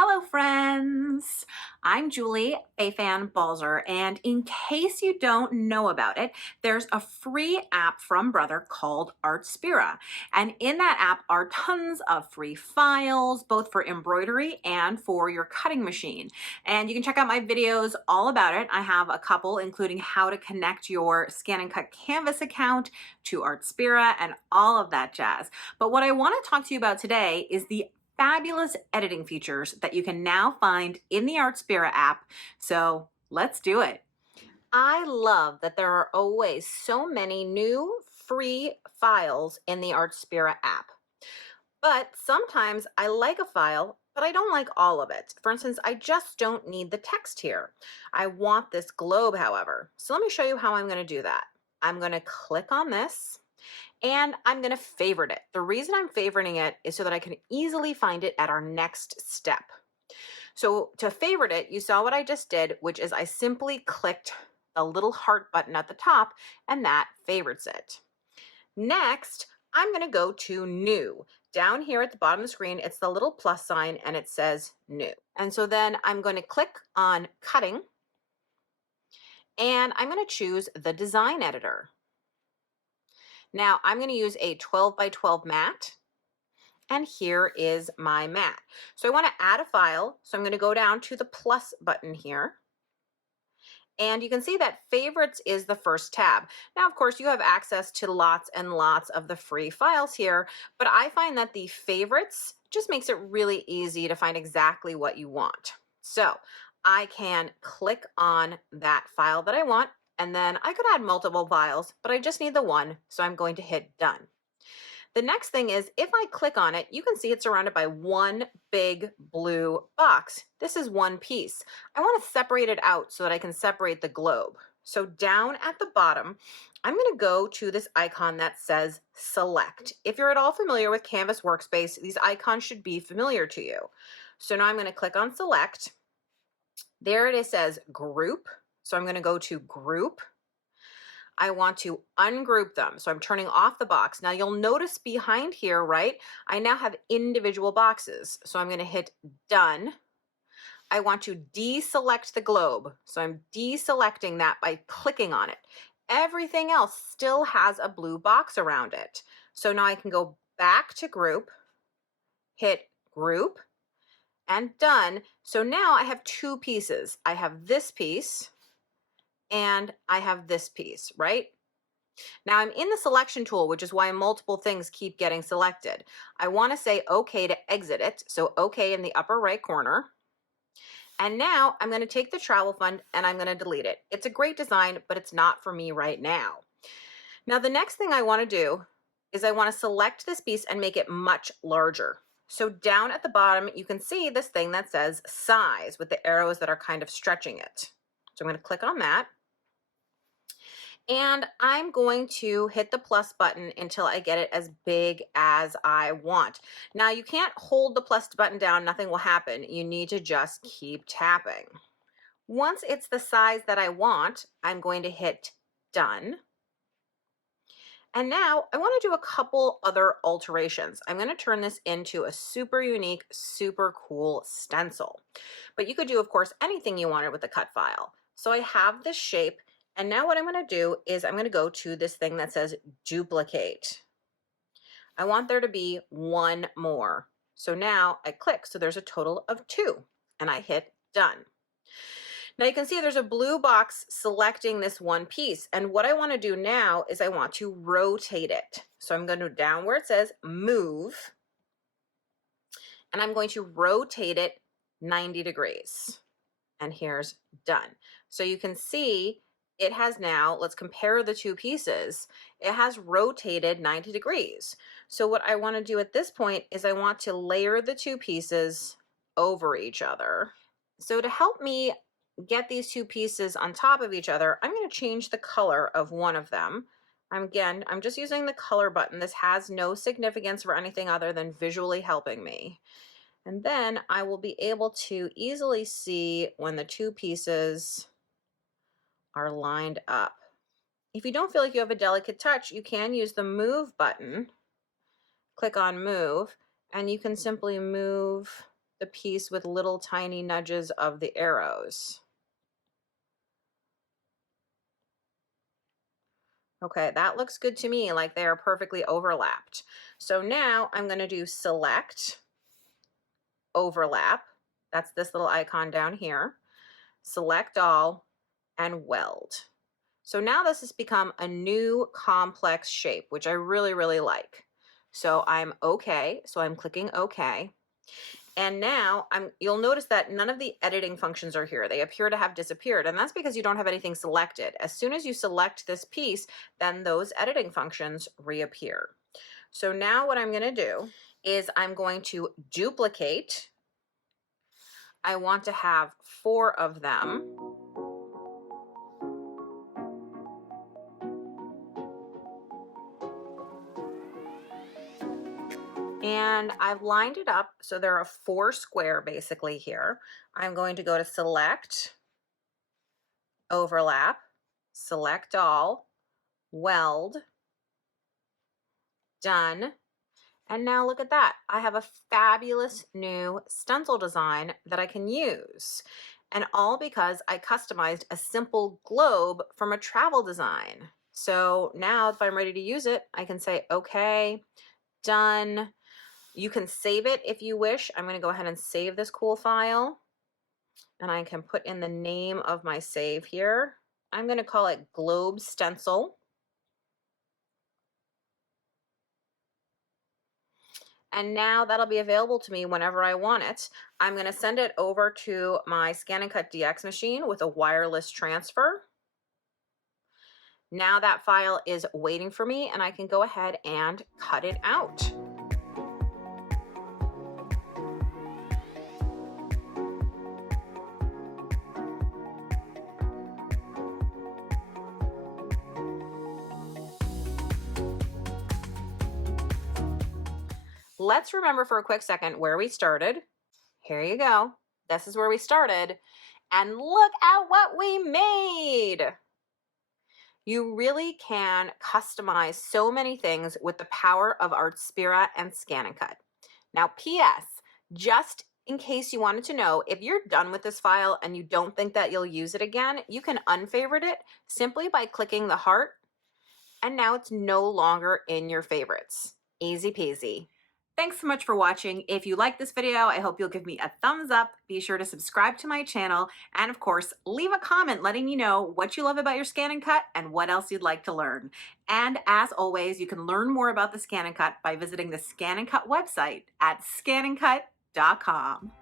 Hello friends! I'm Julie Afan Balzer, and in case you don't know about it, there's a free app from Brother called Artspira. And in that app are tons of free files, both for embroidery and for your cutting machine. And you can check out my videos all about it. I have a couple, including how to connect your ScanNCut Canvas account to Artspira and all of that jazz. But what I want to talk to you about today is the fabulous editing features that you can now find in the Artspira app. So let's do it. I love that there are always so many new free files in the Artspira app. But sometimes I like a file, but I don't like all of it. For instance, I just don't need the text here. I want this globe, however. So let me show you how I'm going to do that. I'm going to click on this, and I'm going to favorite it. The reason I'm favoriting it is so that I can easily find it at our next step. So to favorite it, you saw what I just did, which is I simply clicked the little heart button at the top, and that favorites it. Next, I'm going to go to New. Down here at the bottom of the screen, it's the little plus sign, and it says New. And so then I'm going to click on Cutting, and I'm going to choose the Design Editor. Now I'm going to use a 12 by 12 mat, and here is my mat. So I want to add a file, so I'm going to go down to the plus button here, and you can see that Favorites is the first tab. Now, of course, you have access to lots and lots of the free files here, but I find that the Favorites just makes it really easy to find exactly what you want. So I can click on that file that I want, and then I could add multiple files, but I just need the one, so I'm going to hit Done. The next thing is, if I click on it, you can see it's surrounded by one big blue box. This is one piece. I want to separate it out so that I can separate the globe. So down at the bottom, I'm going to go to this icon that says Select. If you're at all familiar with Canvas Workspace, these icons should be familiar to you. So now I'm going to click on Select. There it says Group. So I'm going to go to Group. I want to ungroup them. So I'm turning off the box. Now you'll notice behind here, right, I now have individual boxes. So I'm going to hit Done. I want to deselect the globe. So I'm deselecting that by clicking on it. Everything else still has a blue box around it. So now I can go back to Group, hit Group, and Done. So now I have two pieces. I have this piece, and I have this piece, right? Now I'm in the selection tool, which is why multiple things keep getting selected. I want to say OK to exit it. So OK in the upper right corner. And now I'm going to take the travel fund and I'm going to delete it. It's a great design, but it's not for me right now. Now the next thing I want to do is I want to select this piece and make it much larger. So down at the bottom, you can see this thing that says size with the arrows that are kind of stretching it. So I'm going to click on that. And I'm going to hit the plus button until I get it as big as I want. Now you can't hold the plus button down, nothing will happen. You need to just keep tapping. Once it's the size that I want, I'm going to hit Done. And now I want to do a couple other alterations. I'm going to turn this into a super unique, super cool stencil. But you could do, of course, anything you wanted with the cut file. So I have this shape. And now what I'm going to do is I'm going to go to this thing that says duplicate. I want there to be one more. So now I click, so there's a total of 2, and I hit Done. Now you can see there's a blue box selecting this one piece, and what I want to do now is I want to rotate it. So I'm going to down where it says Move, and I'm going to rotate it 90 degrees. And here's Done. So you can see it has now, let's compare the two pieces, it has rotated 90 degrees. So what I want to do at this point is I want to layer the two pieces over each other. So to help me get these two pieces on top of each other, I'm going to change the color of one of them. I'm just using the color button. This has no significance for anything other than visually helping me. And then I will be able to easily see when the two pieces are lined up. If you don't feel like you have a delicate touch, you can use the Move button. Click on Move, and you can simply move the piece with little tiny nudges of the arrows. Okay, that looks good to me, like they are perfectly overlapped. So now I'm going to do select, overlap. That's this little icon down here. Select all and weld. So now this has become a new complex shape, which I really, really like. So I'm okay. So I'm clicking OK. And now you'll notice that none of the editing functions are here. They appear to have disappeared, and that's because you don't have anything selected. As soon as you select this piece, then those editing functions reappear. So now what I'm going to do is I'm going to duplicate. I want to have 4 of them. And I've lined it up so there are 4 square basically here. I'm going to go to select, overlap, select all, weld, done. And now look at that. I have a fabulous new stencil design that I can use. And all because I customized a simple globe from a travel design. So now if I'm ready to use it, I can say, okay, done. You can save it if you wish. I'm going to go ahead and save this cool file. And I can put in the name of my save here. I'm going to call it Globe Stencil. And now that'll be available to me whenever I want it. I'm going to send it over to my ScanNCut DX machine with a wireless transfer. Now that file is waiting for me and I can go ahead and cut it out. Let's remember for a quick second where we started. Here you go. This is where we started. And look at what we made. You really can customize so many things with the power of Artspira and ScanNCut. Now, P.S., just in case you wanted to know, if you're done with this file and you don't think that you'll use it again, you can unfavorite it simply by clicking the heart, and now it's no longer in your favorites. Easy peasy. Thanks so much for watching. If you like this video, I hope you'll give me a thumbs up. Be sure to subscribe to my channel. And of course, leave a comment letting me know what you love about your ScanNCut and what else you'd like to learn. And as always, you can learn more about the ScanNCut by visiting the ScanNCut website at scanncut.com.